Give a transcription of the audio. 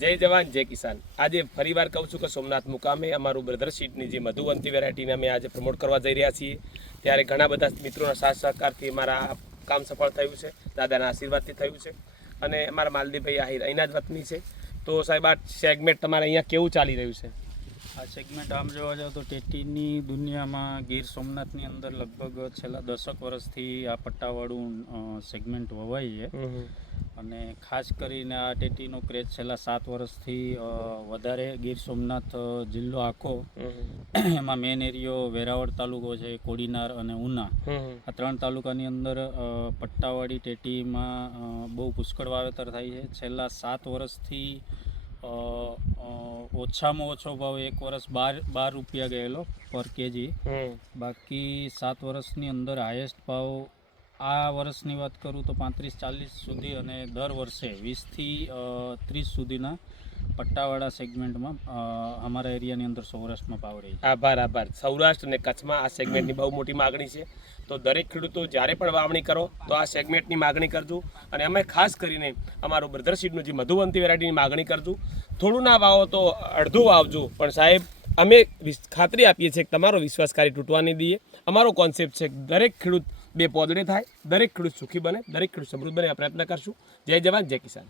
જય જવાન જય કિસાન। આજે ફરીવાર કહું છું કે સોમનાથ મુકામે અમારું બ્રધર સીડની જે મધુવંતી વેરાયટીને અમે આજે પ્રમોટ કરવા જઈ રહ્યા છીએ, ત્યારે ઘણા બધા મિત્રોના સાથ સહકારથી અમારા કામ સફળ થયું છે, દાદાના આશીર્વાદથી થયું છે અને અમારા માલદીભાઈ આહિર અહીંના જ વતની છે। તો સાહેબ, આ સેગમેન્ટ તમારે અહીંયા કેવું ચાલી રહ્યું છે? આ સેગમેન્ટ આમ જોવા જાવ તો ટેટીની દુનિયામાં ગીર સોમનાથની અંદર લગભગ છેલ્લા 10 વર્ષથી આ પટ્ટાવાળું સેગમેન્ટ વવાય છે અને ખાસ કરીને આ ટેટીનો ક્રેઝ છેલ્લા 7 વર્ષથી વધારે ગીર સોમનાથ જિલ્લો આખો, એમાં મેન એરિયો વેરાવળ તાલુકો છે, કોડીનાર અને ઉના, આ 3 તાલુકાની અંદર પટ્ટાવાળી ટેટીમાં બહુ પુષ્કળ વાવેતર થાય છે। છેલ્લા 7 વર્ષથી ઓછામાં ઓછો ભાવ એક વર્ષ 12 રૂપિયા ગયેલો પર કેજી, બાકી 7 વર્ષની અંદર હાઈએસ્ટ ભાવ આ વર્ષની વાત કરું તો 35-40 સુધી અને દર વર્ષે 20થી 30 સુધીના પટ્ટાવાળા સેગમેન્ટમાં અમારા એરિયાની અંદર સૌરાષ્ટ્રમાં ભાવ રહી છે। આભાર। સૌરાષ્ટ્ર અને કચ્છમાં આ સેગમેન્ટની બહુ મોટી માગણી છે, તો દરેક ખેડૂતો જ્યારે પણ વાવણી કરો તો આ સેગમેન્ટની માગણી કરજો અને અમે ખાસ કરીને અમારું બ્રધર સીડનું જે મધુવંતી વેરાયટીની માગણી કરજો। થોડું ના વાવો તો અડધું વાવજો, પણ સાહેબ અમે ખાતરી આપીએ છીએ કે તમારો વિશ્વાસ ક્યારેય તૂટવા નહીં દઈએ। અમારો કોન્સેપ્ટ છે કે દરેક ખેડૂત બે પોદડે થાય, દરેક ખેડૂત સુખી બને, દરેક ખેડૂત સમૃદ્ધ બને, આ પ્રયત્ન કરશું। જય જવાન જય કિસાન।